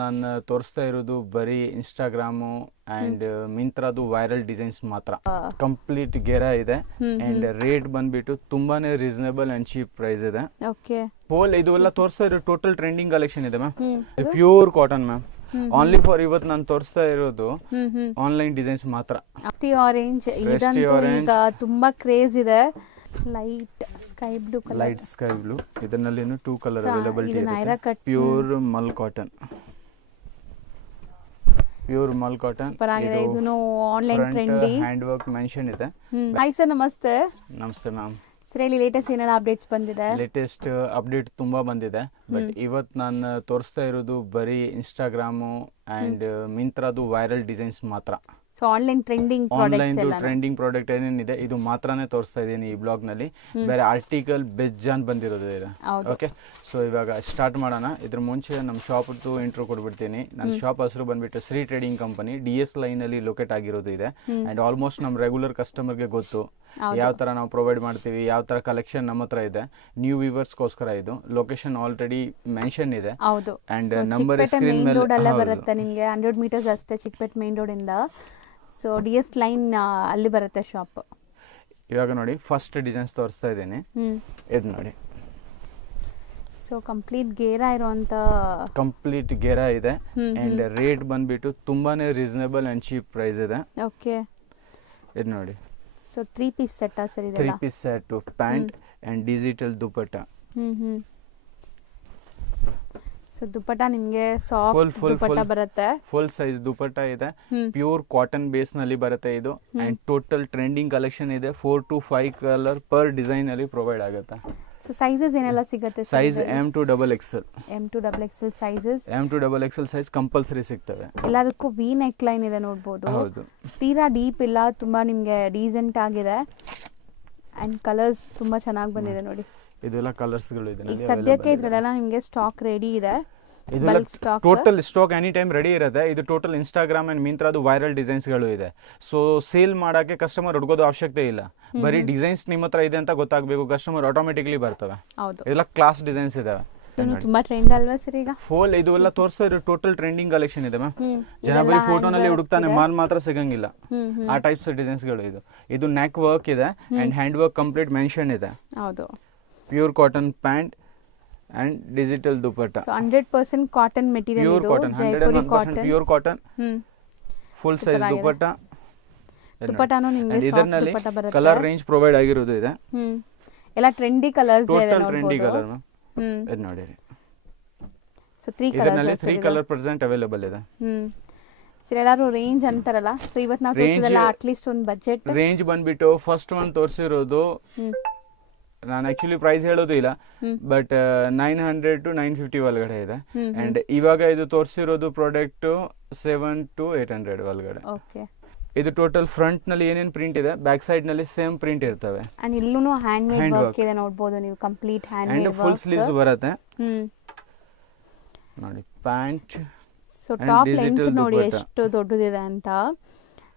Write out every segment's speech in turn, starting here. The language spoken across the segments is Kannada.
ನಾನು ತೋರಿಸ್ತಾ ಇರೋದು ಬರೀ ಇನ್ಸ್ಟಾಗ್ರಾಮು ಆ್ಯಂಡ್ ಮಿಂತ್ರಾದು ವೈರಲ್ ಡಿಸೈನ್ಸ್ ಮಾತ್ರ. ಕಂಪ್ಲೀಟ್ ಗೆರಾ ಇದೆ ಆ್ಯಂಡ್ ರೇಟ್ ಬಂದ್ಬಿಟ್ಟು ತುಂಬಾನೇ ರೀಸನೇಬಲ್ ಆ್ಯಂಡ್ ಚೀಪ್ ಪ್ರೈಸ್ ಇದೆ. ಹೋಲ್ ಇದು ಎಲ್ಲ ತೋರಿಸ್ತಾ ಇರೋ ಟೋಟಲ್ ಟ್ರೆಂಡಿಂಗ್ ಕಲೆಕ್ಷನ್ ಇದೆ ma'am. Pure cotton ma'am. Only for ಇವತ್ತು ನಾನು ತೋರಿಸ್ತಾ ಇರೋದು ಆನ್ಲೈನ್ ಡಿಸೈನ್ಸ್ ಮಾತ್ರ. ಆರೆಂಜ್ ಈಗ ತುಂಬಾ ಕ್ರೇಜ್ ಇದೆ. ಲೈಟ್ ಸ್ಕೈ ಬ್ಲೂ ಇದರಲ್ಲಿ 2 ಕಲರ್ ಅವೈಲಬಿಲಿಟಿ ಇದೆ. ಪ್ಯೂರ್ ಮಲ್ ಕಾಟನ್ ಇದು online trendy hand work mention ಇದೆ. ಹಾಯ್ ಸರ್, ನಮಸ್ತೆ. ನಮಸ್ತೆ ಮ್ಯಾಮ್. ಸರ್ ಹೇಳಿ, ಲೇಟೆಸ್ಟ್ ಏನೆಲ್ಲ ಅಪ್ಡೇಟ್ಸ್ ಬಂದಿದೆ? ಲೇಟೆಸ್ಟ್ ಅಪ್ಡೇಟ್ ತುಂಬಾ ಬಂದಿದೆ, ಬಟ್ ಇವತ್ತು ನಾನು ತೋರಿಸ್ತಾ ಇರೋದು ಬರೀ ಇನ್ಸ್ಟಾಗ್ರಾಮು ಆ್ಯಂಡ್ ಮಿಂತ್ರಾದು ವೈರಲ್ ಡಿಸೈನ್ಸ್ ಮಾತ್ರ. ಸೊ ಆನ್ಲೈನ್ ಟ್ರೆಂಡಿಂಗ್ ಪ್ರಾಡಕ್ಟ್ ಏನೇನಿದೆ ಇದು ಮಾತ್ರನೇ ತೋರಿಸ್ತಾ ಇದ್ದೀನಿ ಈ ಬ್ಲಾಗ್ ನಲ್ಲಿ. ಬೇರೆ ಆರ್ಟಿಕಲ್ ಬೆಜ್ಜಾನ್ ಬಂದಿರೋದು ಇದೆ. ಓಕೆ, ಸೊ ಇವಾಗ ಸ್ಟಾರ್ಟ್ ಮಾಡೋಣ. ಇದ್ರ ಮುಂಚೆ ನಮ್ಮ ಶಾಪ್ ಇಂಟ್ರೋ ಕೊಡ್ಬಿಡ್ತೀನಿ. ನನ್ನ ಶಾಪ್ ಹೆಸರು ಬಂದ್ಬಿಟ್ಟು Shri trading company, DS line ಅಲ್ಲಿ ಲೊಕೇಟ್ ಆಗಿರೋದು ಇದೆ. ಅಂಡ್ ಆಲ್ಮೋಸ್ಟ್ ನಮ್ಮ ರೆಗ್ಯುಲರ್ ಕಸ್ಟಮರ್ಗೆ ಗೊತ್ತು ಯಾವ ತರ ನಾವು ಪ್ರೊವೈಡ್ ಮಾಡ್ತೀವಿ, ಯಾವ ತರ ಕಲೆಕ್ಷನ್ ನಮ್ಮ ಹತ್ರ ಇದೆ. ನ್ಯೂ ವ್ಯೂವರ್ಸ್ಗೋಸ್ಕರ ಇದು ಲೊಕೇಶನ್ ಆಲ್ರೆಡಿ ಮೆನ್ಷನ್ ಇದೆ. ಅಂಡ್ ನಂಬರ್ ಸ್ಕ್ರೀನ್ ಮೇಲೆ ಬರುತ್ತೆ ನಿಮಗೆ. 100 ಮೀಟರ್ಸ್ ಅಷ್ಟೇ ಚಿಕ್ಕಪೇಟೆ ಮೇನ್ ರೋಡ್ ಇಂದ. ಸೊ DS ಲೈನ್ ಅಲ್ಲಿ ಬರುತ್ತೆ ಶಾಪ್. ಇವಾಗ ನೋಡಿ, ಫಸ್ಟ್ ಡಿಸೈನ್ಸ್ ತೋರಿಸ್ತಾ ಇದ್ದೀನಿ. ಇದು ನೋಡಿ, ಸೊ ಕಂಪ್ಲೀಟ್ ಗೇರಾ ಇದೆ ಅಂಡ್ ರೇಟ್ ಬಂದ್ಬಿಟ್ಟು ತುಂಬಾನೇ ರೀಸನೇಬಲ್ ಅಂಡ್ ಚೀಪ್ ಪ್ರೈಸ್ ಇದೆ. ಓಕೆ, ಇದು ನೋಡಿ. ಸೊ 3 ಪೀಸ್ ಸೆಟ್ ಸರ್ ಇದೆಲ್ಲ? 3 piece set, pant and digital dupatta. So dupatta ನಿಮಗೆ ಸಾಫ್ಟ್ ದುಪಟ್ಟ ಬರುತ್ತೆ. ಫುಲ್ ಸೈಜ್ ದುಪಟ್ಟ ಇದೆ. ಪ್ಯೂರ್ ಕಾಟನ್ ಬೇಸ್ ನಲ್ಲಿ ಬರುತ್ತೆ ಇದು. ಅಂಡ್ ಟೋಟಲ್ ಟ್ರೆಂಡಿಂಗ್ ಕಲೆಕ್ಷನ್ ಇದೆ. 4 to 5 ಕಲರ್ ಪರ್ ಡಿಸೈನ್ ಅಲ್ಲಿ ಪ್ರೊವೈಡ್ ಆಗುತ್ತೆ. ಸೊ ಸೈಜಸ್ ಏನೆಲ್ಲ ಸಿಗುತ್ತೆ? Size M to XXL. M to XXL sizes. M to XXL size compulsory ಸಿಗ್ತವೆ. ಎಲ್ಲದಕ್ಕೂ ವಿ ನೆಕ್ ಲೈನ್ ಇದೆ ನೋಡಬಹುದು. ಹೌದು, ತೀರಾ ಡೀಪ್ ಇಲ್ಲ, ತುಂಬಾ ನಿಮಗೆ ಡೀಸೆಂಟ್ ಆಗಿದೆ. ಅಂಡ್ ಕಲರ್ಸ್ ತುಂಬಾ ಚೆನ್ನಾಗಿ ಬಂದಿದೆ ನೋಡಿ. ಇದೆಲ್ಲ ಕಲರ್ಸ್ ಗಳು ಇದೆ. ಈಗ ಸದ್ಯಕ್ಕೆ ಇದ್ರಲ್ಲೆಲ್ಲ ನಿಮಗೆ ಸ್ಟಾಕ್ ರೆಡಿ ಇದೆ. Total stock any time ready ಇರುತ್ತೆ. ಇದು ಟೋಟಲ್ ಇನ್ಸ್ಟಾಗ್ರಾಮ್ ಅಂಡ್ ಮಿಂತ್ರಾದು ವೈರಲ್ ಡಿಸೈನ್ಸ್ ಗಳು ಇದೆ. ಸೊ ಸೇಲ್ ಮಾಡಕ್ಕೆ ಕಸ್ಟಮರ್ ಹುಡುಗೋದು ಅವಶ್ಯಕತೆ ಇಲ್ಲ. ಬರೀ ಡಿಸೈನ್ಸ್ ನಿಮ್ಮ ಹತ್ರ ಇದೆ ಅಂತ ಗೊತ್ತಾಗಬೇಕು, ಕಸ್ಟಮರ್ ಆಟೋಮೆಟಿಕ್ಲಿ ಬರ್ತವೆ. ಇದೆಲ್ಲ ಕ್ಲಾಸ್ ಡಿಸೈನ್ಸ್ ಇದಾವೆ. ತುಂಬಾ ಟ್ರೆಂಡ್ ಅಲ್ವಾ ಸರ್ ಈಗ? ಹೋಲ್ ಇದು ಎಲ್ಲ ತೋರಿಸ್ತಾ ಇರೋ ಟೋಟಲ್ ಟ್ರೆಂಡಿಂಗ್ ಕಲೆಕ್ಷನ್ ಇದೆ ಮ್ಯಾಮ್. ಜನ ಬರೀ ಫೋಟೋನಲ್ಲಿ ಹುಡುಕ್ತಾನೆ, ಮಾಲ್ ಮಾತ್ರ ಸಿಗಂಗಿಲ್ಲ. ಆ ಟೈಪ್ಸ್ ಡಿಸೈನ್ಸ್ ಗಳು ಇದು ನೆಕ್ ವರ್ಕ್ ಇದೆ and hand work complete mention ಇದೆ. ಹೌದು, pure cotton pant and digital dupatta. So 100% cotton material pure idu. Cotton, 100% pure cotton. Full size dupatta. Dupatta no ninge soft dupatta barutte. Color range provide ಆಗಿರೋದು ಇದೆ. ಎಲ್ಲ ಟ್ರೆಂಡಿ ಕಲರ್ಸ್ ಇದೆ ನೋಡಬಹುದು. Trendy colour ma'am. ಇದು ನೋಡಿ. ಸೊ 3 ಕಲರ್ಸ್ ಇದರಲ್ಲಿ 3 ಕಲರ್ ಪ್ರೆಸೆಂಟ್ ಅವೈಲೇಬಲ್ ಇದೆ. ಸರ್ ಎಲ್ಲರೂ ರೇಂಜ್ ಅಂತಾರಲ್ಲ, ಸೊ ಇವತ್ತು ನಾವು ತೋರಿಸಿದಲ್ಲ ಅಟ್ ಲೀಸ್ಟ್ ಒಂದು ಬಜೆಟ್ ರೇಂಜ್ ಬಂದ್ಬಿಟ್ಟು ಫಸ್ಟ್ ಒನ್ ತೋರಿಸಿರೋದು ನಾನು ಆಕ್ಚುಲಿ ಪ್ರೈಸ್ ಹೇಳೋದು ಇಲ್ಲ, ಬಟ್ 900 to 950 ಒಳಗಡೆ ಇದೆ. ಅಂಡ್ ಇವಾಗ ಇದು ತೋರಿಸಿರೋದು ಪ್ರಾಡಕ್ಟ್ 700 to 800 ಒಳಗಡೆ. ಇದು ಟೋಟಲ್ ಫ್ರಂಟ್ ನಲ್ಲಿ ಏನೇನ್ ಪ್ರಿಂಟ್ ಇದೆ, ಬ್ಯಾಕ್ ಸೈಡ್ ನಲ್ಲಿ ಸೇಮ್ ಪ್ರಿಂಟ್ ಇರ್ತವೆ. ಅಂಡ್ ಇಲ್ಲೂ ಹ್ಯಾಂಡ್ ಮೇಡ್ ವರ್ಕ್ ಇದೆ ನೋಡಬಹುದು ನೀವು. Complete hand made work. Full sleeves ಬರುತ್ತೆ ನೋಡಿ. ಪ್ಯಾಂಟ್. ಸೊ ಟಾಪ್ ಲೆಂತ್ ನೋಡಿ ಎಷ್ಟು ದೊಡ್ಡದಿದೆ ಅಂತ.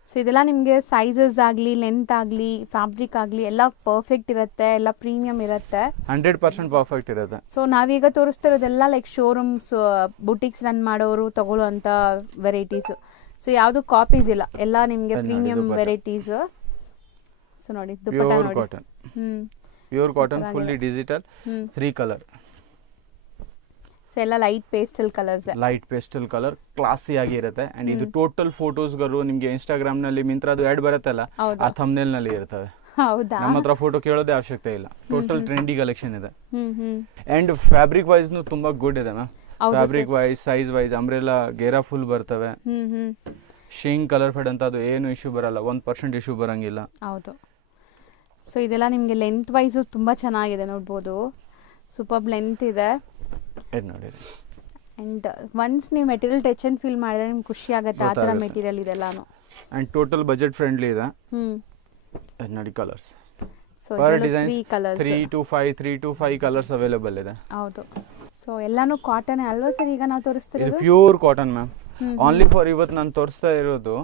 ಸೊ ಇದೆಲ್ಲ ನಿಮಗೆ ಸೈಜಸ್ ಆಗಲಿ, ಲೆಂತ್ ಆಗಲಿ, ಫ್ಯಾಬ್ರಿಕ್ ಆಗಲಿ ಎಲ್ಲ ಪರ್ಫೆಕ್ಟ್ ಇರುತ್ತೆ, ಎಲ್ಲ ಪ್ರೀಮಿಯಂ ಇರುತ್ತೆ, 100% ಪರ್ಫೆಕ್ಟ್ ಇರುತ್ತೆ. ಸೊ ನಾವೀಗ ತೋರಿಸ್ತಿರೋದೆಲ್ಲ ಲೈಕ್ ಶೋರೂಮ್ಸ್, ಬುಟಿಕ್ಸ್ ರನ್ ಮಾಡೋರು ತಗೊಳ್ಳುವಂಥ ವೆರೈಟೀಸ್. ಸೊ ಯಾವುದು ಕಾಪೀಸ್ ಇಲ್ಲ, ಎಲ್ಲ ನಿಮಗೆ ಪ್ರೀಮಿಯಂ ವೆರೈಟೀಸ್. ಸೊ ನೋಡಿ ದುಪಟ್ಟ ನೋಡಿ. Pure cotton fully digital 3 colour. So ಎಲ್ಲ light pastel colours. Light pastel colour classy ಆಗಿ ಇರುತ್ತೆ. ಅಂಡ್ ಇದು ಟೋಟಲ್ ಫೋಟೋಸ್ಗಳು ನಿಮಗೆ ಇನ್ಸ್ಟಾಗ್ರಾಮ್ ನಲ್ಲಿ ಮಿಂತ್ರಾದು ಆಡ್ ಬರುತ್ತಲ್ಲ, ಆ ಥಂಬ್ನೇಲ್ ನಲ್ಲಿ ಇರ್ತವೆ. ಹೌದಾ? ನಮ್ಮ ಹತ್ರ ಫೋಟೋ ಕೇಳೋದೇ ಅವಶ್ಯಕತೆ ಇಲ್ಲ. ಟೋಟಲ್ ಟ್ರೆಂಡಿ ಕಲೆಕ್ಷನ್ ಇದೆ. ಅಂಡ್ ಫ್ಯಾಬ್ರಿಕ್ ವೈಸ್ ತುಂಬಾ ಗುಡ್ ಇದೆ ma'am. Fabric wise, size wise, umbrella ಗೇರಾ ಫುಲ್ ಬರ್ತವೆ. ಶಿಂಗ್ ಕಲರ್ ಫೆಡ್ ಅಂತ ಅದು ಏನು ಇಶ್ಯೂ ಬರಲ್ಲ, 1% ಇಶ್ಯೂ ಬರಂಗಿಲ್ಲ. ಹೌದು. ಸೊ ಇದೆಲ್ಲ ನಿಮಗೆ ಲೆಂತ್ ವೈಸ್ ತುಂಬಾ ಚೆನ್ನಾಗಿದೆ ನೋಡ್ಬೋದು. ಸೂಪರ್ ಲೆಂತ್ ಇದೆ. ಇದು ನೋಡಿ. ಅಂಡ್ ಒನ್ಸ್ ನೀವು ಮೆಟೀರಿಯಲ್ ಟಚ್ ಅಂಡ್ ಫೀಲ್ ಮಾಡಿದ್ರೆ ನಿಮ್ಗೆ ಖುಷಿ ಆಗುತ್ತೆ. ಆ ಥರ ಮೆಟೀರಿಯಲ್ ಇದೆಲ್ಲಾನು. ಅಂಡ್ ಟೋಟಲ್ ಬಜೆಟ್ ಫ್ರೆಂಡ್ಲಿ ಇದೆ. ಇದು ನೋಡಿ colours. So per design 3 to 5 colours available ಇದೆ. ಹೌದು. ಸೊ ಎಲ್ಲಾನು ಕಾಟನ್ ಅಲ್ವಾ ಸರ್ ಈಗ ನಾವು ತೋರಿಸ್ತಿರೋದು? ಇದು pure cotton ma'am. Only for ಇವತ್ತು ನಾನು ತೋರಿಸ್ತಾ ಇರೋದು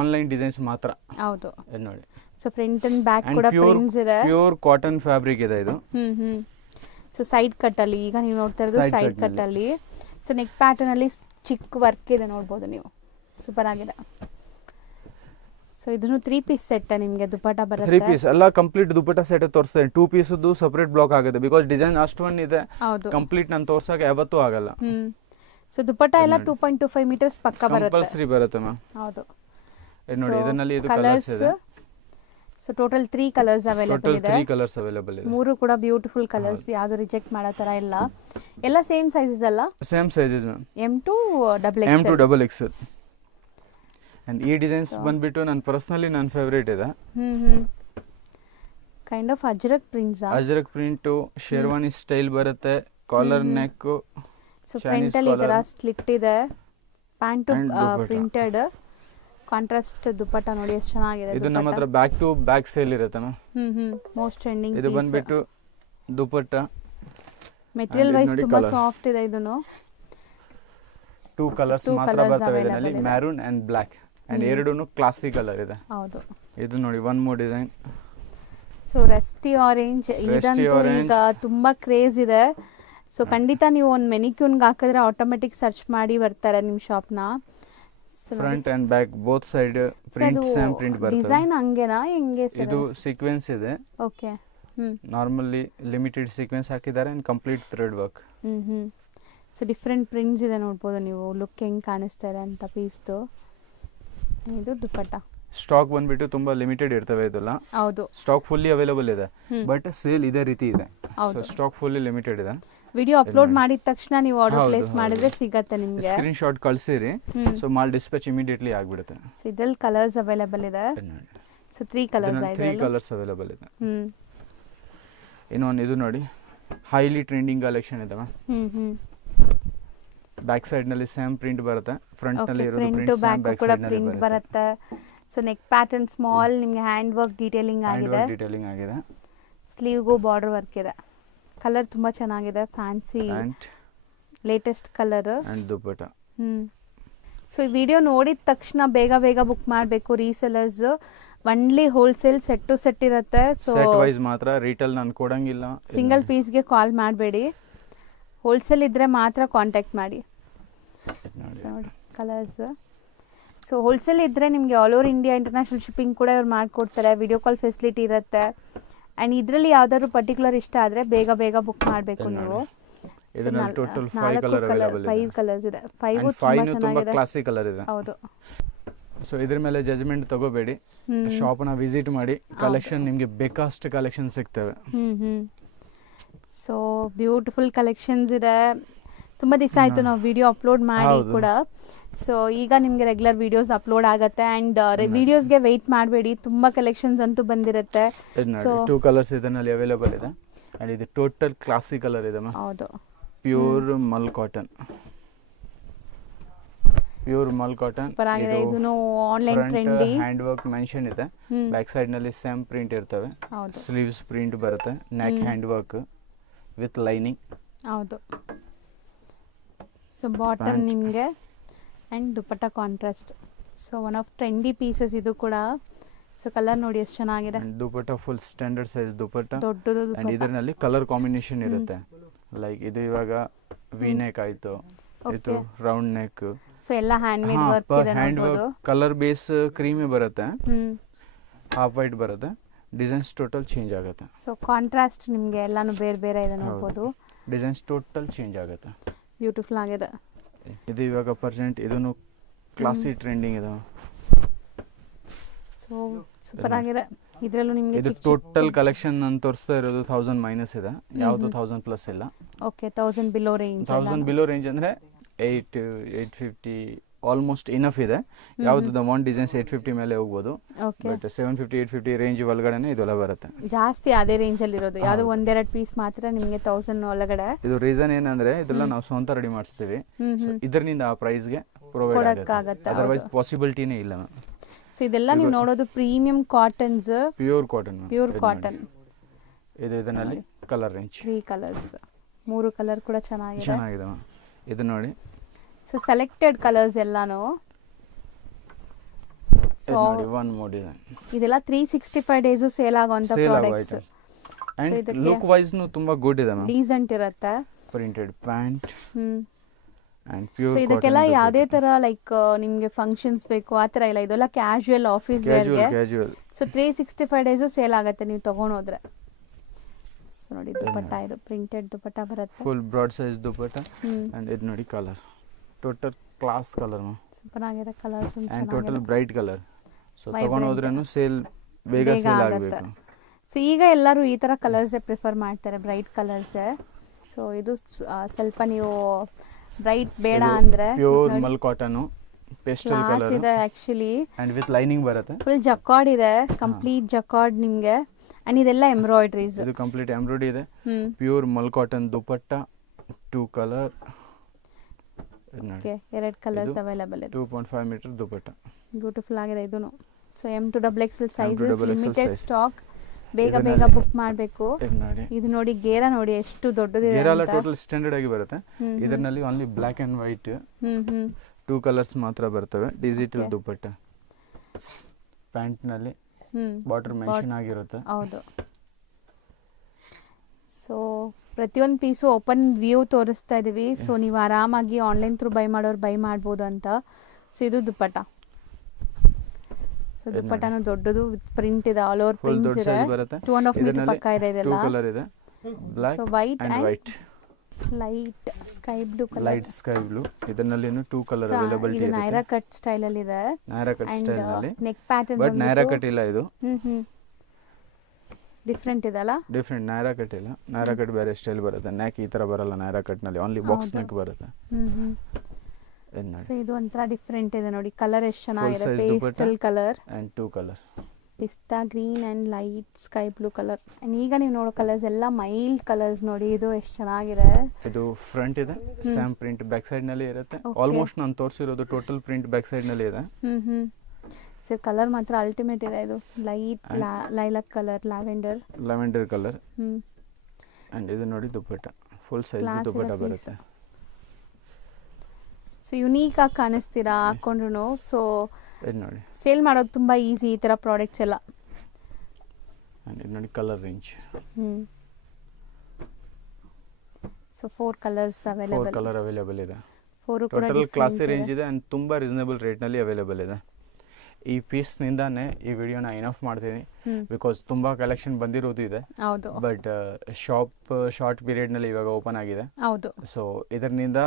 ಆನ್ಲೈನ್ ಡಿಸೈನ್ಸ್ ಮಾತ್ರ. ಹೌದು, ಇದು ನೋಡಿ. ಸೊ ಫ್ರಂಟ್ ಅಂಡ್ ಬ್ಯಾಕ್ ಕೂಡ ಪ್ರಿಂಟ್ಸ್ ಇದೆ. ಪ್ಯೂರ್ ಕಾಟನ್ ಫ್ಯಾಬ್ರಿಕ್ ಇದೆ ಇದು. ಸೊ ಸೈಡ್ ಕಟ್ ಅಲ್ಲಿ ಈಗ ನೀವು ನೋಡ್ತಾ ಇರೋದು ಸೈಡ್ ಕಟ್ ಅಲ್ಲಿ. ಸೊ ನೆಕ್ ಪ್ಯಾಟರ್ನ್ ಅಲ್ಲಿ ಚಿಕ್ಕ ವರ್ಕ್ ಇದೆ ನೋಡ್ಬೋದು ನೀವು, ಸೂಪರ್ ಆಗಿದೆ. ಸೊ ಇದನ್ನು 3 ಪೀಸ್ ಸೆಟ್ ನಿಮಗೆ ದುಪಟ್ಟ 3 ಬರುತ್ತೆ. ಪೀಸ್ ಎಲ್ಲ ಕಂಪ್ಲೀಟ್ ದುಪಟ್ಟ ಸೆಟ್ ತೋರಿಸ್ತೇನೆ. 2 ಪೀಸದ್ದು ಸಪರೇಟ್ ಬ್ಲಾಕ್ ಆಗುತ್ತೆ ಬಿಕಾಸ್ ಡಿಸೈನ್ ಅಷ್ಟೊಂದು ಇದೆ, ಹೌದು. ಕಂಪ್ಲೀಟ್ ನಾನು ತೋರ್ಸಕ್ಕೆ ಯಾವತ್ತೂ ಆಗಲ್ಲ. ಸೊ ದುಪಟ್ಟ ಎಲ್ಲ 2.25 ಮೀಟರ್ಸ್ ಪಕ್ಕ ಬರುತ್ತೆ, ಕಂಪಲ್ಸರಿ ಬರುತ್ತೆ ಮ್ಯಾಮ್. ಹೌದು. ಇದು ನೋಡಿ, ಇದರಲ್ಲಿ ಇದು ಕಲರ್ಸ್ ಕಲರ್ಸ್ ಇದೆ. So total 3 colours available total ಇದೆ. 3 ಕಲರ್ಸ್ ಅವೈಲೇಬಲ್ ಇದೆ. 3 ಕೂಡ ಬ್ಯೂಟಿಫುಲ್ ಕಲರ್ಸ್, ಯಾವುದು ರಿಜೆಕ್ಟ್ ಮಾಡೋ ತರ ಇಲ್ಲ. ಎಲ್ಲ ಸೇಮ್ ಸೈಜಸ್ ಅಲ್ಲ, same sizes ma'am. M to M to XXL. And ಈ ಡಿಸೈನ್ಸ್ ಬಂದ್ಬಿಟ್ಟು ನನ್ನ ಪರ್ಸನಲಿ ನನ್ನ ಫೇವರೇಟ್ ಇದೆ. Kind of Ajrakh prints, Ajrakh print sherwani style ಬರುತ್ತೆ. ಕಾಲರ್ ನೆಕ್, ಸೊ ಫ್ರಂಟ್ ಅಲ್ಲಿ ಈ ತರ ಸ್ಲಿಟ್ ಇದೆ. ಪ್ಯಾಂಟ್ ಪ್ರಿಂಟೆಡ್ ಕಾಂಟ್ರಾಸ್ಟ್ ದುಪಟ್ಟ ನೋಡಿ ಎಷ್ಟು ಚೆನ್ನಾಗಿದೆ. ಇದು ನಮ್ಮ ಹತ್ರ ಬ್ಯಾಕ್ ಟು ಬ್ಯಾಕ್ ಸೇಲ್ ಇರುತ್ತೆ ಮ್ಯಾಮ್. Most trending. ಇದು ಬಂದ್ಬಿಟ್ಟು ದುಪಟ್ಟ ಮೆಟೀರಿಯಲ್ ವೈಸ್ ತುಂಬಾ ಸಾಫ್ಟ್ ಇದೆ. ಇದನ್ನು 2 ಕಲರ್ಸ್ ಮಾತ್ರ ಬರ್ತವೆ ಇದರಲ್ಲಿ, ಮ್ಯಾರೂನ್ ಅಂಡ್ ಬ್ಲಾಕ್. ಅಂಡ್ ಎರಡೂನು ಕ್ಲಾಸಿಕ್ ಕಲರ್ ಇದೆ. ಹೌದು. ಇದು ನೋಡಿ one more design. So rusty orange, ಇದಂತೂ ಈಗ ತುಂಬಾ ಕ್ರೇಜ್ ಇದೆ. ಸೊ ಖಂಡಿತ ನೀವು ಒಂದು ಮೆನಿಕ್ಯೂನ್ಗೆ ಹಾಕಿದ್ರೆ ಆಟೋಮೆಟಿಕ್ ಸರ್ಚ್ ಮಾಡಿ ಬರ್ತಾರೆ ನಿಮ್ಮ ಶಾಪ್ನ. Front and back both side print same print ಬರ್ತದೆ. ಡಿಸೈನ್ ಹಂಗೇನಾ ಹೆಂಗೆ ಸರ್? ಇದು ಸೀಕ್ವೆನ್ಸ್ ಇದೆ. ಓಕೆ. ನಾರ್ಮಲಿ ಲಿಮಿಟೆಡ್ ಸೀಕ್ವೆನ್ಸ್ ಹಾಕಿದ್ದಾರೆ and complete thread work. So different prints ಇದೆ ನೋಡ್ಬೋದು ನೀವು, ಲುಕ್ ಹೆಂಗ್ ಕಾಣಿಸ್ತಾ ಇದೆ ಅಂತ ಪೀಸ್ದು. ಇದು ದುಪಟ್ಟ. ಸ್ಟಾಕ್ ಬಂದ್ಬಿಟ್ಟು ತುಂಬಾ ಲಿಮಿಟೆಡ್ ಇರ್ತವೆ ಇದೆಲ್ಲ. ಹೌದು. ಸ್ಟಾಕ್ ಫುಲ್ಲಿ ಅವೈಲೇಬಲ್ ಇದೆ, ಬಟ್ ಸೇಲ್ ಇದೇ ರೀತಿ ಇದೆ. ಸೊ ಸ್ಟಾಕ್ ಫುಲ್ಲಿ ಲಿಮಿಟೆಡ್ ಇದೆ. ವಿಡಿಯೋ ಅಪ್ಲೋಡ್ ಮಾಡಿದ ತಕ್ಷಣ ನೀವು ಆರ್ಡರ್ ಪ್ಲೇಸ್ ಮಾಡಿದ್ರೆ ಸಿಗತ್ತೆ ನಿಮಗೆ. ಸ್ಕ್ರೀನ್ ಶಾಟ್ ಕಳಿಸಿರಿ, ಸೊ ಮಾಲ್ ಡಿಸ್ಪ್ಯಾಚ್ ಇಮಿಡಿಯೇಟ್ಲಿ ಆಗಿಬಿಡುತ್ತೆ. ಸೊ ಇದರಲ್ಲಿ ಕಲರ್ಸ್ ಅವೈಲೇಬಲ್ ಇದೆ. ಸೊ 3 ಕಲರ್ಸ್ ಇದೆ. 3 ಕಲರ್ಸ್ ಅವೈಲೇಬಲ್ ಇದೆ. ಇನ್ನೊಂದು ಇದು ನೋಡಿ, ಹೈಲಿ ಟ್ರೆಂಡಿಂಗ್ ಕಲೆಕ್ಷನ್ ಇದೆ ಮ್ಯಾಮ್. ಬ್ಯಾಕ್ ಸೈಡ್ ನಲ್ಲಿ ಸೇಮ್ ಪ್ರಿಂಟ್ ಬರುತ್ತೆ, ಫ್ರಂಟ್ ನಲ್ಲಿ ಇರೋದು ಪ್ರಿಂಟ್ ಸೇಮ್ ಬ್ಯಾಕ್ ಸೈಡ್ ನಲ್ಲಿ ಬರುತ್ತೆ. ಸೊ ನೆಕ್ ಪ್ಯಾಟರ್ನ್ ಸ್ಮಾಲ್, ನಿಮಗೆ ಹ್ಯಾಂಡ್ ವರ್ಕ್ ಡೀಟೇಲಿಂಗ್ ಆಗಿದೆ. ಸ್ಲೀವ್ಗೂ ಬಾರ್ಡರ್ ವರ್ಕ್ ಇದೆ. ಕಲರ್ ತುಂಬಾ ಚೆನ್ನಾಗಿದೆ, fancy latest colour. And dupatta. So ಈ ವಿಡಿಯೋ ನೋಡಿದ ತಕ್ಷಣ ಬೇಗ ಬೇಗ ಬುಕ್ ಮಾಡಬೇಕು resellers. Only wholesale set to set ಇರುತ್ತೆ. ಸೊ ಸೆಟ್ ವೈಸ್ ಮಾತ್ರ, ರಿಟೇಲ್ ನಾನು ಕೊಡಂಗಿಲ್ಲ. ಸಿಂಗಲ್ ಪೀಸ್ಗೆ ಕಾಲ್ ಮಾಡಬೇಡಿ, ಹೋಲ್ಸೇಲ್ ಇದ್ರೆ ಮಾತ್ರ ಕಾಂಟ್ಯಾಕ್ಟ್ ಮಾಡಿ. ಕಲರ್ಸ್. ಸೊ ಹೋಲ್ಸೇಲ್ ಇದ್ರೆ ನಿಮಗೆ all over India international shipping ಕೂಡ ಇವ್ರು ಮಾಡಿಕೊಡ್ತಾರೆ, ವಿಡಿಯೋ ಕಾಲ್ ಫೆಸಿಲಿಟಿ ಇರುತ್ತೆ. ಆ್ಯಂಡ್ ಇದರಲ್ಲಿ ಯಾವ್ದಾದ್ರು ಪರ್ಟಿಕ್ಯುಲರ್ ಇಷ್ಟ ಆದರೆ ಬೇಗ ಬೇಗ ಬುಕ್ ಮಾಡಬೇಕು ನೀವು. ಇದರಲ್ಲಿ ಟೋಟಲ್ 5 ಕಲರ್ ಅವೈಲೇಬಲ್ ಇದೆ. 5 ಕಲರ್ಸ್ ಇದೆ. 5 ತುಂಬಾ ಕ್ಲಾಸಿಕ್ ಕಲರ್ ಇದೆ. ಹೌದು. ಸೊ ಇದ್ರ ಮೇಲೆ ಜಜ್ಮೆಂಟ್ ತಗೋಬೇಡಿ, ಶಾಪ್ನ ವಿಸಿಟ್ ಮಾಡಿ. ಕಲೆಕ್ಷನ್ ನಿಮಗೆ ಬೇಕಷ್ಟು ಕಲೆಕ್ಷನ್ ಸಿಗ್ತವೆ. ಸೊ ಬ್ಯೂಟಿಫುಲ್ ಕಲೆಕ್ಷನ್ಸ್ ಇದೆ. ತುಂಬ ದಿವಸ ಆಯಿತು ನಾವು ವಿಡಿಯೋ ಅಪ್ಲೋಡ್ ಮಾಡಿ ಕೂಡ. ಸೊ ಈಗ ನಿಮಗೆ ರೆಗ್ಯುಲರ್ ವಿಡಿಯೋಸ್ ಅಪ್ಲೋಡ್ ಆಗುತ್ತೆ. ಆ್ಯಂಡ್ ವಿಡಿಯೋಸ್ಗೆ ವೆಯ್ಟ್ ಮಾಡಬೇಡಿ, ತುಂಬ ಕಲೆಕ್ಷನ್ಸ್ ಅಂತೂ ಬಂದಿರುತ್ತೆ. ಸೊ 2 ಕಲರ್ಸ್ ಇದರಲ್ಲಿ ಅವೈಲೇಬಲ್ ಇದೆ. ಆ್ಯಂಡ್ ಇದು ಟೋಟಲ್ ಕ್ಲಾಸಿಕ್ ಕಲರ್ ಇದೆ ಮ್ಯಾಮ್. ಹೌದು. Pure mul cotton. Pure mul cotton. Super ಆಗಿದೆ. ಇದನ್ನು online trendy hand work mention ಇದೆ. ಬ್ಯಾಕ್ ಸೈಡ್ ನಲ್ಲಿ ಸೇಮ್ ಪ್ರಿಂಟ್ ಇರ್ತವೆ. ಸ್ಲೀವ್ಸ್ ಪ್ರಿಂಟ್ ಬರುತ್ತೆ, neck hand work with lining. ಹೌದು. ಸೊ ಬಾಟಮ್ ನಿಮಗೆ and dupatta contrast. So one of trendy pieces ಇದು ಕೂಡ. ಸೊ ಕಲರ್ ನೋಡಿ ಎಷ್ಟು ಚೆನ್ನಾಗಿದೆ. Dupatta full standard size dupatta, ದೊಡ್ಡದು. ಅಂಡ್ ಇದರಲ್ಲಿ ಕಲರ್ ಕಾಂಬಿನೇಷನ್ ಇರುತ್ತೆ. ಲೈಕ್ ಇದು ಇವಾಗ ವಿ ನೆಕ್ ಆಯ್ತು, ಇದು ರೌಂಡ್ ನೆಕ್. ಸೊ ಎಲ್ಲ ಹ್ಯಾಂಡ್ ಮೇಡ್ ವರ್ಕ್ ಇದೆ ನೋಡಬಹುದು. ಕಲರ್ ಬೇಸ್ ಕ್ರೀಮಿ ಬರುತ್ತೆ, ಹಾಫ್ ವೈಟ್ ಬರುತ್ತೆ. ಡಿಸೈನ್ಸ್ ಟೋಟಲ್ ಚೇಂಜ್ ಆಗುತ್ತೆ. ಸೊ ಕಾಂಟ್ರಾಸ್ಟ್ ನಿಮಗೆ ಎಲ್ಲಾನು ಬೇರೆ ಬೇರೆ ಇದೆ ನೋಡಬಹುದು. ಡಿಸೈನ್ಸ್ ಟೋಟಲ್ ಚೇಂಜ್ ಆಗುತ್ತೆ. ಬ್ಯೂಟಿಫುಲ್ ಆಗಿದೆ. ಇದು ಇವಾಗ ಪ್ರೆಸೆಂಟ್ ಇದನ್ನು ಕ್ಲಾಸಿ ಟ್ರೆಂಡಿಂಗ್ ಇದೆ. ಸೊ ಸೂಪರ್ ಆಗಿದೆ. ಇದರಲ್ಲೂ ನಿಮಗೆ ಇದು ಟೋಟಲ್ ಕಲೆಕ್ಷನ್ ನಾನು ತೋರಿಸ್ತಾ ಇರೋದು 1000 ಮೈನಸ್ ಇದೆ, ಯಾವುದು 1000 ಪ್ಲಸ್ ಇಲ್ಲ. Okay, 1000 below range. 1000 below range ಅಂದ್ರೆ 850 ಆಲ್ಮೋಸ್ಟ್ ಇನಫ್ ಇದೆ. ಯಾವ್ದು ಒನ್ ಡಿಸೈನ್ಸ್ 850 ಮೇಲೆ ಹೋಗ್ಬೋದು, ಬಟ್ 750 850 ರೇಂಜ್ ಒಳಗಡೆನೆ ಇದೆಲ್ಲ ಬರುತ್ತೆ. ಜಾಸ್ತಿ ಅದೇ ರೇಂಜ್ ಅಲ್ಲಿ ಇರೋದು, ಯಾವ್ದು ಒಂದೆರಡು ಪೀಸ್ ಮಾತ್ರ ನಿಮಗೆ 1000 ಒಳಗಡೆ. ಇದು ರೀಸನ್ ಏನಂದ್ರೆ ಇದೆಲ್ಲ ನಾವು ಸ್ವಂತ ರೆಡಿ ಮಾಡಿಸ್ತೀವಿ, ಇದರಿಂದ ಆ ಪ್ರೈಸ್ ಗೆ ಪ್ರೊವೈಡ್ ಆಗುತ್ತೆ. ಅದರ್ವೈಸ್ ಪಾಸಿಬಿಲಿಟಿನೇ ಇಲ್ಲ. ಸೊ ಇದೆಲ್ಲ ನೀವು ನೋಡೋದು premium cottons, pure cotton. Pure cotton. ಇದು ಇದರಲ್ಲಿ ಕಲರ್ ರೇಂಜ್ 3 ಕಲರ್ಸ್, 3 ಕಲರ್ ಕೂಡ ಚೆನ್ನಾಗಿದೆ. ಇದು ನೋಡಿ. ಸೊ ಸೆಲೆಕ್ಟೆಡ್ ಕಲರ್ಸ್ ಎಲ್ಲಾನು. ಸೊ ನೋಡಿ ಒನ್ ಮೋರ್ ಡಿಸೈನ್. ಇದೆಲ್ಲ 365 ಡೇಸ್ ಸೇಲ್ ಆಗುವಂತ ಪ್ರಾಡಕ್ಟ್ಸ್. ಅಂಡ್ ಲುಕ್ ವೈಸ್ ನು ತುಂಬಾ ಗುಡ್ ಇದೆ ಮ್ಯಾಮ್. ಡೀಸೆಂಟ್ ಇರುತ್ತೆ. Printed pant and so pure ಇದಕ್ಕೆಲ್ಲ ಯಾವುದೇ ತರ ಲೈಕ್ ನಿಮ್ಗೆ ಫಂಕ್ಷನ್ಸ್ ಬೇಕು ಆ ತರ ಇಲ್ಲ, ಇದೆಲ್ಲ ಕ್ಯಾಶುಯಲ್ ಆಫೀಸ್ ವೇರ್ಗೆ. ಕ್ಯಾಶುವಲ್. ಸೊ 365 ಡೇಸು ಸೇಲ್ ಆಗುತ್ತೆ ನೀವು ತಗೊಂಡೋದ್ರೆ. ಸೊ ನೋಡಿ ದುಪಟ್ಟ, ಇದು ಪ್ರಿಂಟೆಡ್ ದುಪಟ್ಟ ಬರುತ್ತೆ, full broad size dupatta. And ಇದು ನೋಡಿ colour, total class colour super ಆಗಿದೆ colours and total bright colour. So ತಗೊಂಡೋದ್ರೇನು ಸೇಲ್ ಬೇಗ ಸೇಲ್ ಆಗಬೇಕು. ಸೊ ಈಗ ಎಲ್ಲರೂ ಈ ತರ ಕಲರ್ಸ್ ಪ್ರಿಫರ್ ಮಾಡ್ತಾರೆ, ಬ್ರೈಟ್ ಕಲರ್ಸ್. ಸೊ ಇದು ಸ್ವಲ್ಪ ನೀವು ಬ್ರೈಟ್ ಬೇಡ ಅಂದ್ರೆ pure mul cotton pastel colour ಇದೆ ಆಕ್ಚುಲಿ, ಅಂಡ್ ವಿತ್ ಲೈನಿಂಗ್ ಬರುತ್ತೆ. ಫುಲ್ ಜಕಾರ್ಡ್ ಇದೆ, ಕಂಪ್ಲೀಟ್ ಜಕಾರ್ಡ್ ನಿಮ್ಗೆ. ಅಂಡ್ ಇದೆಲ್ಲ ಎಂಬ್ರಾಯ್ಡ್ರೀಸ್, ಇದು ಕಂಪ್ಲೀಟ್ ಎಂಬ್ರಾಯ್ಡ್ರಿ ಇದೆ. Pure mul cotton dupatta, 2 colour. Okay, 2 colours available ಇದೆ. 2.5 ಮೀಟರ್ ದುಪಟ್ಟ, ಬ್ಯೂಟಿಫುಲ್ ಆಗಿದೆ ಇದೂನು. So M2XXL sizes, M2XXL limited size. Stock, ಬೇಗ ಬೇಗ ಬುಕ್ ಮಾಡಬೇಕು. ಇದು ನೋಡಿ ಗೇರ ನೋಡಿ ಎಷ್ಟು ದೊಡ್ಡದಿದೆ ಗೇರೆಲ್ಲ ಅಂತ. ಟೋಟಲ್ ಸ್ಟ್ಯಾಂಡರ್ಡ್ ಆಗಿ ಬರುತ್ತೆ. ಇದರಲ್ಲಿ only black and white 2 colours ಮಾತ್ರ ಬರ್ತವೆ. ಡಿಜಿಟಲ್ ದುಪಟ್ಟ, ಪ್ಯಾಂಟ್ ನಲ್ಲಿ ಬಾರ್ಡರ್ ಮೆನ್ಷನ್ ಆಗಿರುತ್ತೆ. ಹೌದು. ಸೊ ಪ್ರತಿಯೊಂದು ಪೀಸು ಓಪನ್ ವ್ಯೂ ತೋರಿಸ್ತಾ ಇದೀವಿ. ಸೊ ನೀವು ಆರಾಮಾಗಿ ಆನ್ಲೈನ್ ಥ್ರೂ ಬೈ ಮಾಡೋರು ಬೈ ಮಾಡ್ಬೋದು ಅಂತ. ಸೊ ಇದು ದುಪಟ್ಟ. ಸೊ ದುಪಟ್ಟನು ದೊಡ್ಡದು ವಿತ್ ಪ್ರಿಂಟ್ ಇದೆ, ಆಲ್ ಓವರ್ ಪ್ರಿಂಟ್ಸ್ ಇದೆ. 2.5 ಮೀಟರ್ ಪಕ್ಕ ಇದೆ ಇದೆಲ್ಲ. 2 ಕಲರ್ ಇದೆ, black so white and white, light sky blue colour, light sky blue. ಇದರಲ್ಲಿ 2 ಕಲರ್ ಅವೈಲಬಿಲಿಟಿ ಇದು ಇದೆ. ನೈರಾ ಕಟ್ ಸ್ಟೈಲ್ ಅಲ್ಲಿ ಇದೆ, ನೈರಾ ಕಟ್ ಸ್ಟೈಲ್ ನಲ್ಲಿ, neck pattern but Naira cut ಇಲ್ಲ ಇದು. ಡಿಫ್ರೆಂಟ್ ಇದೆ ಅಲ್ಲ? ಡಿಫ್ರೆಂಟ್, ನೈರಾ ಕಟ್ ಇಲ್ಲ. ನೈರಾ ಕಟ್ ಬೇರೆ ಸ್ಟೈಲ್ ಬರುತ್ತೆ. ನೆಕ್ ಈ ತರ ಬರಲ್ಲ ನೈರಾ ಕಟ್ ನಲ್ಲಿ, ಓನ್ಲಿ ಬಾಕ್ಸ್ ನೆಕ್ ಬರುತ್ತೆ. ಸೊ ಇದು ಒಂಥರ ಡಿಫ್ರೆಂಟ್ ಇದೆ ನೋಡಿ, ಕಲರ್ ಎಷ್ಟು ಚೆನ್ನಾಗಿದೆ, Full size pastel colour and 2 colour, pista green and light sky blue colour. And ಈಗ ನೀವು ನೋಡೋ ಕಲರ್ಸ್ ಎಲ್ಲ ಮೈಲ್ಡ್ ಕಲರ್ಸ್ ನೋಡಿ, ಇದು ಎಷ್ಟು ಚೆನ್ನಾಗಿದೆ. ಇದು ಫ್ರಂಟ್ ಇದೆ, ಸ್ಯಾಮ್ ಪ್ರಿಂಟ್ ಬ್ಯಾಕ್ ಸೈಡ್ ನಲ್ಲಿ ಇರುತ್ತೆ. ಆಲ್ಮೋಸ್ಟ್ ನಾನು ತೋರಿಸಿರೋದು ಟೋಟಲ್ ಪ್ರಿಂಟ್ ಬ್ಯಾಕ್ ಸೈಡ್ ನಲ್ಲಿ ಇದೆ. ಸೊ ಕಲರ್ ಮಾತ್ರ ಅಲ್ಟಿಮೇಟ್ ಇದೆ. ಇದು light lilac colour, lavender colour. And ಇದು ನೋಡಿ ದುಪಟ್ಟ, ಫುಲ್ ಸೈಜ್ ದುಪಟ್ಟ ಬರುತ್ತೆ. ಸೊ ಯುನೀಕ್ ಆಗಿ ಕಾಣಿಸ್ತೀರಾ ಹಾಕೊಂಡ್ರು. ಸೊ ಇದು ನೋಡಿ ಸೇಲ್ ಮಾಡೋದು ತುಂಬಾ ಈಸಿ ಈ ತರ ಪ್ರಾಡಕ್ಟ್ಸ್ ಎಲ್ಲ. ಅಂಡ್ ಇದು ನೋಡಿ colour range, so 4 colours available. 4 colour available ಇದೆ. 4 ಕೂಡ ಟೋಟಲ್ ಕ್ಲಾಸಿ ರೇಂಜ್ ಇದೆ ಅಂಡ್ ತುಂಬಾ ರೀಸನಬಲ್ ರೇಟ್ ನಲ್ಲಿ ಅವೈಲೇಬಲ್ ಇದೆ. ಈ ಪೀಸ್ ನಿಂದಾನೆ ಈ ವಿಡಿಯೋನ ಇನಫ್ ಮಾಡ್ತೀನಿ, ಬಿಕಾಸ್ ತುಂಬಾ ಕಲೆಕ್ಷನ್ ಬಂದಿರೋದು ಇದೆ. ಹೌದು. ಬಟ್ ಶಾಪ್ ಶಾರ್ಟ್ ಪೀರಿಯಡ್ ನಲ್ಲಿ ಇವಾಗ ಓಪನ್ ಆಗಿದೆ. ಹೌದು. ಸೊ ಇದರಿಂದ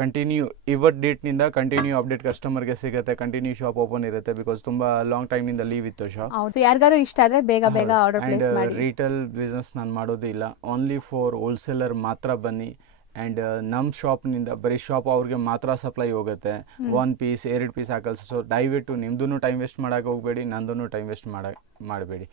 ಕಂಟಿನ್ಯೂ ಇವತ್ತು ಡೇಟ್ ನಿಂದ ಕಂಟಿನ್ಯೂ ಅಪ್ಡೇಟ್ ಕಸ್ಟಮರ್ಗೆ ಸಿಗುತ್ತೆ, ಕಂಟಿನ್ಯೂ ಶಾಪ್ ಓಪನ್ ಇರುತ್ತೆ. ಬಿಕಾಸ್ ತುಂಬಾ ಲಾಂಗ್ ಟೈಮ್ ಇಂದ ಲೀವ್ ಇತ್ತು ಶಾಪ್. ಹೌದು, ಯಾರಿಗಾರು ಇಷ್ಟ ಆದ್ರೆ ಬೇಗ ಬೇಗ ಆರ್ಡರ್ ಪ್ಲೇಸ್ ಮಾಡಿ. ರೀಟೇಲ್ ಬಿಸ್ನೆಸ್ ನಾನು ಮಾಡೋದಿಲ್ಲ, ಓನ್ಲಿ ಫಾರ್ ಹೋಲ್ಸೇಲರ್ ಮಾತ್ರ ಬನ್ನಿ. ಆ್ಯಂಡ್ ನಮ್ಮ ಶಾಪ್ನಿಂದ ಬರೀ ಶಾಪ್ ಅವ್ರಿಗೆ ಮಾತ್ರ ಸಪ್ಲೈ ಹೋಗುತ್ತೆ. 1 ಪೀಸ್ 2 ಪೀಸ್ ಹಾಕಲ್ಲ. ಸೊ ದಯವಿಟ್ಟು ನಿಮ್ದು ಟೈಮ್ ವೇಸ್ಟ್ ಮಾಡೋಕೆ ಹೋಗಬೇಡಿ, ನಂದು ಟೈಮ್ ವೇಸ್ಟ್ ಮಾಡಬೇಡಿ.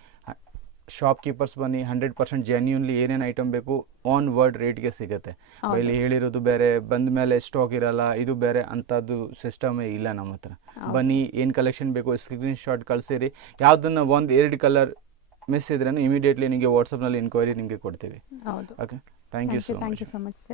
ಶಾಪ್ ಕೀಪರ್ಸ್ ಬನ್ನಿ, 100% ಜೆನ್ಯೂನ್ಲಿ ಏನೇನು ಐಟಮ್ ಬೇಕು ಆನ್ ವರ್ಡ್ ರೇಟ್ಗೆ ಸಿಗುತ್ತೆ. ಇಲ್ಲಿ ಹೇಳಿರೋದು ಬೇರೆ, ಬಂದ ಮೇಲೆ ಸ್ಟಾಕ್ ಇರಲ್ಲ, ಇದು ಬೇರೆ ಅಂಥದ್ದು ಸಿಸ್ಟಮೇ ಇಲ್ಲ ನಮ್ಮ ಹತ್ರ. ಬನ್ನಿ, ಏನು ಕಲೆಕ್ಷನ್ ಬೇಕು ಸ್ಕ್ರೀನ್ ಶಾಟ್ ಕಳಿಸಿರಿ. ಯಾವುದನ್ನ 1-2 ಕಲರ್ ಮಿಸ್ ಇದ್ರೂ ಇಮಿಡಿಯೇಟ್ಲಿ ನಿಮಗೆ ವಾಟ್ಸಪ್ನಲ್ಲಿ ಇನ್ಕ್ವೈರಿ ನಿಮಗೆ ಕೊಡ್ತೀವಿ. ಹೌದು. Okay, thank you so much. Sir.